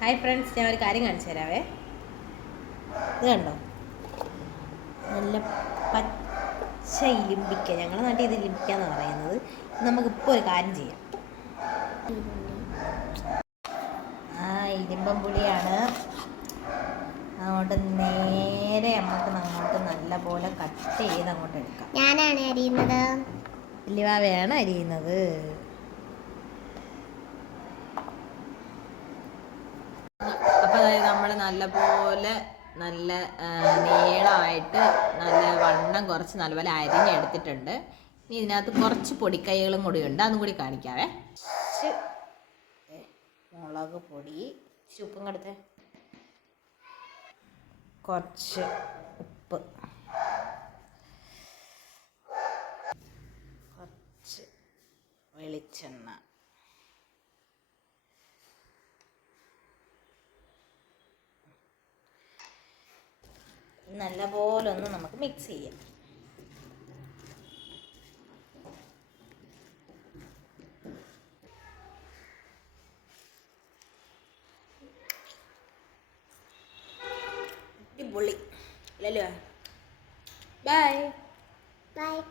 Hi friends ഞാൻ ഒരു കാര്യം കാണിച്ചു തരാവേ. ഇത് കണ്ടോ? നല്ല പച്ച ഇലിമ്പിക്ക. ഞങ്ങളുടെ നാട്ടിൽ ഇത് ഇലിമ്പിക്ക എന്ന് പറയുന്നത്. നമുക്കിപ്പോൾ ഒരു കാര്യം ചെയ്യാം. ആ ഇലിമ്പം പുളിയാണ് അങ്ങോട്ട് നേരെ നമുക്ക് അങ്ങോട്ട് നല്ലപോലെ കട്ട് ചെയ്ത് അങ്ങോട്ട് എടുക്കാം. ഞാനാണ് അരിയുന്നത്. ഇല്ലിവാവയാണ് അരിയുന്നത്. അതായത് നമ്മൾ നല്ലപോലെ നല്ല നീളമായിട്ട് നല്ല വണ്ണം കുറച്ച് നല്ലപോലെ അരിഞ്ഞെടുത്തിട്ടുണ്ട് ഇനി ഇതിനകത്ത് കുറച്ച് പൊടിക്കൈകളും കൂടി ഉണ്ട്. അതും കൂടി കാണിക്കാവേ. മുളക് പൊടി. ഉപ്പും കൊടുത്തേ കുറച്ച് ഉപ്പ്. കുറച്ച് വെളിച്ചെണ്ണ. നല്ലപോലെ ഒന്ന് നമുക്ക് മിക്സ് ചെയ്യാം. അടിപൊളി. അല്ലല്ലോ ബൈ ബൈ